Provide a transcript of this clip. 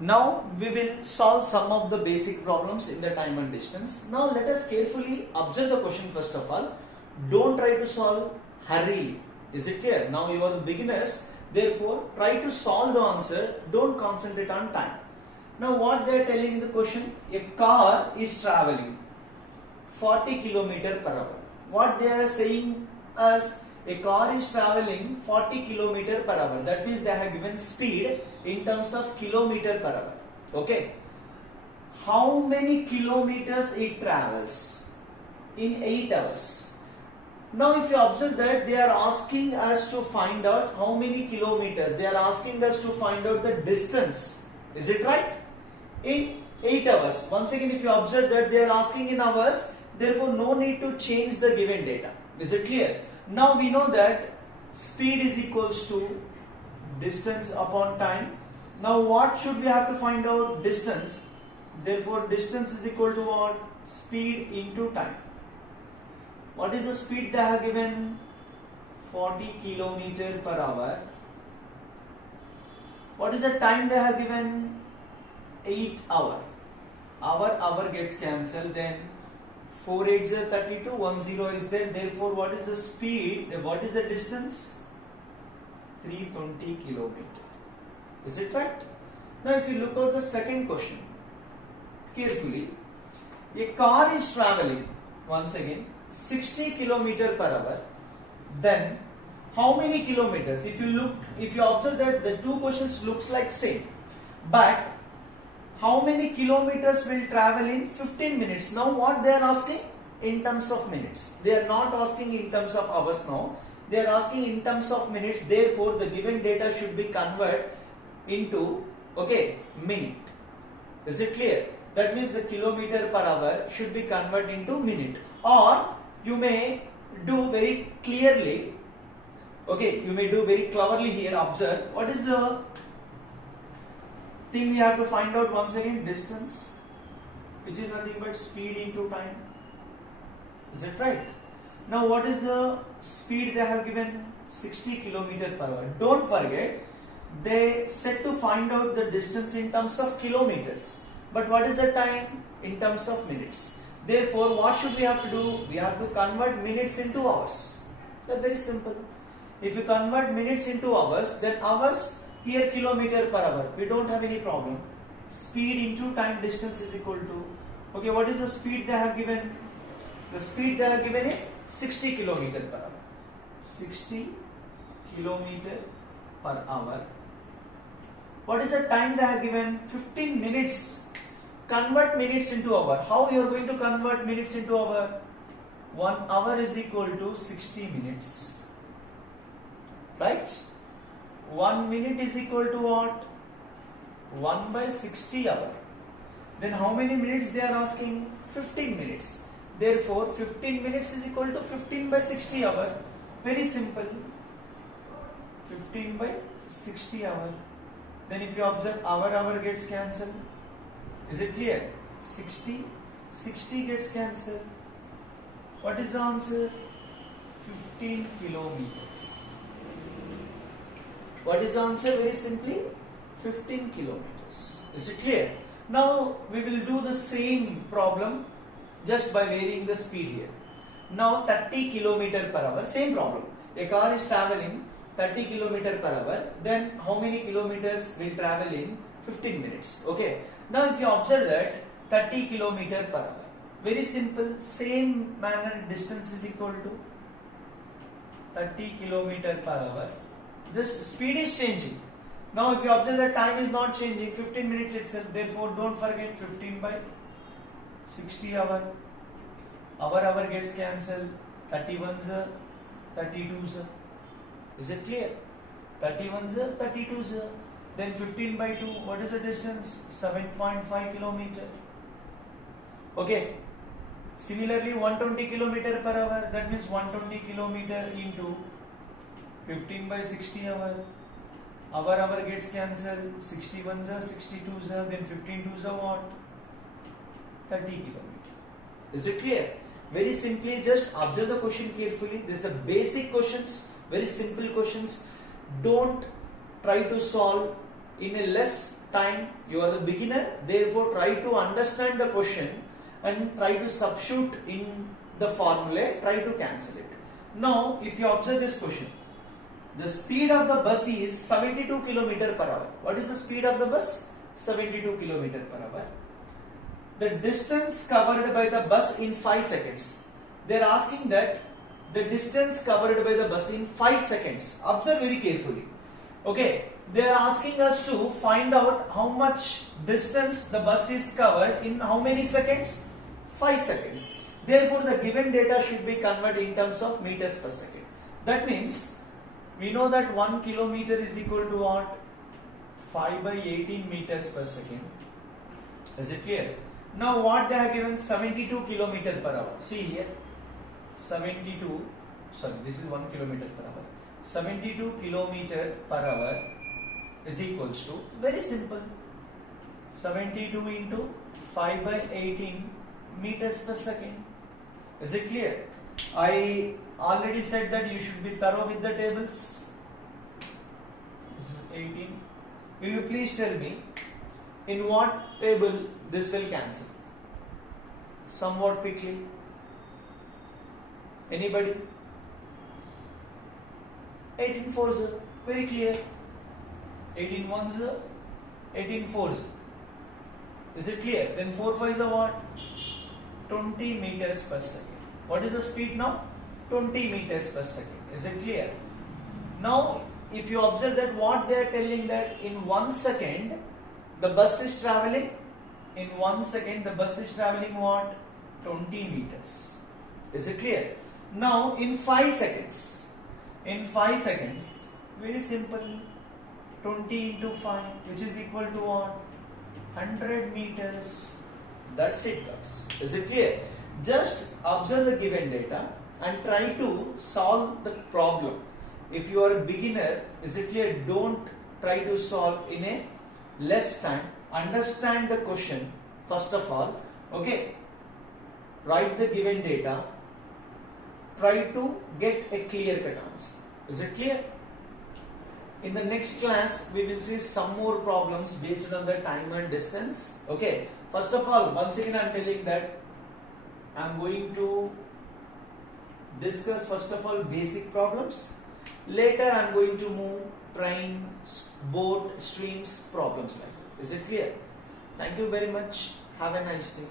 Now we will solve some of the basic problems in the time and distance. Now let us carefully observe the question first of all. Don't try to solve hurriedly. Is it clear? Now you are the beginners. Therefore, try to solve the answer. Don't concentrate on time. Now what they are telling in the question, a car is traveling 40 km per hour. What they are saying as a car is traveling 40 km per hour. That means they have given speed in terms of kilometer per hour. Okay. How many kilometers it travels in 8 hours? Now if you observe that they are asking us to find out how many kilometers. They are asking us to find out the distance. Is it right? In 8 hours. Once again, if you observe that they are asking in hours, therefore no need to change the given data. Is it clear? Now we know that speed is equals to distance upon time. Now what should we have to find out? Distance. Therefore distance is equal to what? Speed into time. What is the speed they have given? 40 km per hour. What is the time they have given? 8 hour. Hour gets cancelled, then 4 8s are 32, 1 0 is there. Therefore, what is the speed? What is the distance? 320 km. Is it right? Now, if you look at the second question carefully, a car is traveling once again 60 km per hour. Then, how many kilometers? If you observe that the two questions looks like same, but how many kilometers will travel in 15 minutes? Now what they are asking? In terms of minutes. They are not asking in terms of hours now. They are asking in terms of minutes. Therefore, the given data should be converted into, minute. Is it clear? That means the kilometer per hour should be converted into minute. Or you may do very clearly, you may do very cleverly here. Observe what is the thing we have to find out once again. Distance, which is nothing but speed into time. Is it right? Now what is the speed they have given? 60 km per hour. Don't forget, they said to find out the distance in terms of kilometers. But what is the time? In terms of minutes. Therefore, what should we have to do? We have to convert minutes into hours. That's very simple. If you convert minutes into hours, then hours here kilometer per hour. We don't have any problem. Speed into time distance is equal to, what is the speed they have given? The speed they have given is 60 km per hour. 60 km per hour. What is the time they have given? 15 minutes. Convert minutes into hour. How you are going to convert minutes into hour? 1 hour is equal to 60 minutes. Right? 1 minute is equal to what? 1 by 60 hour. Then how many minutes they are asking? 15 minutes. Therefore, 15 minutes is equal to 15 by 60 hour. Very simple. 15 by 60 hour. Then if you observe, hour gets cancelled. Is it clear? 60 gets cancelled. What is the answer? 15 kilometers. What is the answer? Very simply, 15 kilometers. Is it clear? Now we will do the same problem just by varying the speed here. Now 30 km per hour, same problem. A car is traveling 30 km per hour. Then how many kilometers will travel in 15 minutes? Now if you observe that 30 km per hour, very simple, same manner distance is equal to 30 km per hour. This speed is changing. Now if you observe that time is not changing, 15 minutes itself. Therefore don't forget 15 by 60 hour. Hour gets cancelled. 31s are 32s are. Is it clear? 31s are 32s are. Then 15 by 2, what is the distance? 7.5 kilometer. Similarly 120 km per hour, that means 120 km into 15 by 60 hour. Hour gets cancelled. 61s are 62s are. Then 15 2s are what? 30 km. Is it clear? Very simply, just observe the question carefully. These are basic questions, very simple questions. Don't try to solve in a less time. You are the beginner, therefore try to understand the question and try to substitute in the formula, try to cancel it. Now if you observe this question, the speed of the bus is 72 km per hour. What is the speed of the bus? 72 km per hour. The distance covered by the bus in 5 seconds. They are asking that the distance covered by the bus in 5 seconds. Observe very carefully. Okay, they are asking us to find out how much distance the bus is covered in how many seconds? 5 seconds. Therefore, the given data should be converted in terms of meters per second. That means we know that 1 kilometer is equal to what? 5 by 18 meters per second. Is it clear? Now what they have given? 72 km per hour. See here, 72, sorry, this is 1 kilometer per hour. 72 km per hour is equals to, very simple, 72 into 5 by 18 meters per second. Is it clear? I already said that you should be thorough with the tables. This is 18. Will you please tell me in what table this will cancel? Somewhat quickly. Anybody? 18 fours, very clear. 18 ones, 18 fours. Is it clear? Then 4 5s are what? 20 meters per second. What is the speed now? 20 meters per second. Is it clear? Now, if you observe that what they are telling, that in 1 second the bus is traveling. In 1 second the bus is traveling what? 20 meters. Is it clear? Now in 5 seconds. In 5 seconds, very simple. 20 into 5, which is equal to what? 100 meters. That's it, guys. Is it clear? Just observe the given data and try to solve the problem. If you are a beginner, is it clear? Don't try to solve in a less time. Understand the question first of all. Okay. Write the given data. Try to get a clear-cut answer. Is it clear? In the next class, we will see some more problems based on the time and distance. Okay. First of all, once again I am telling that I am going to discuss first of all basic problems. Later I am going to move train, boat, streams, problems like that. Is it clear? Thank you very much. Have a nice day.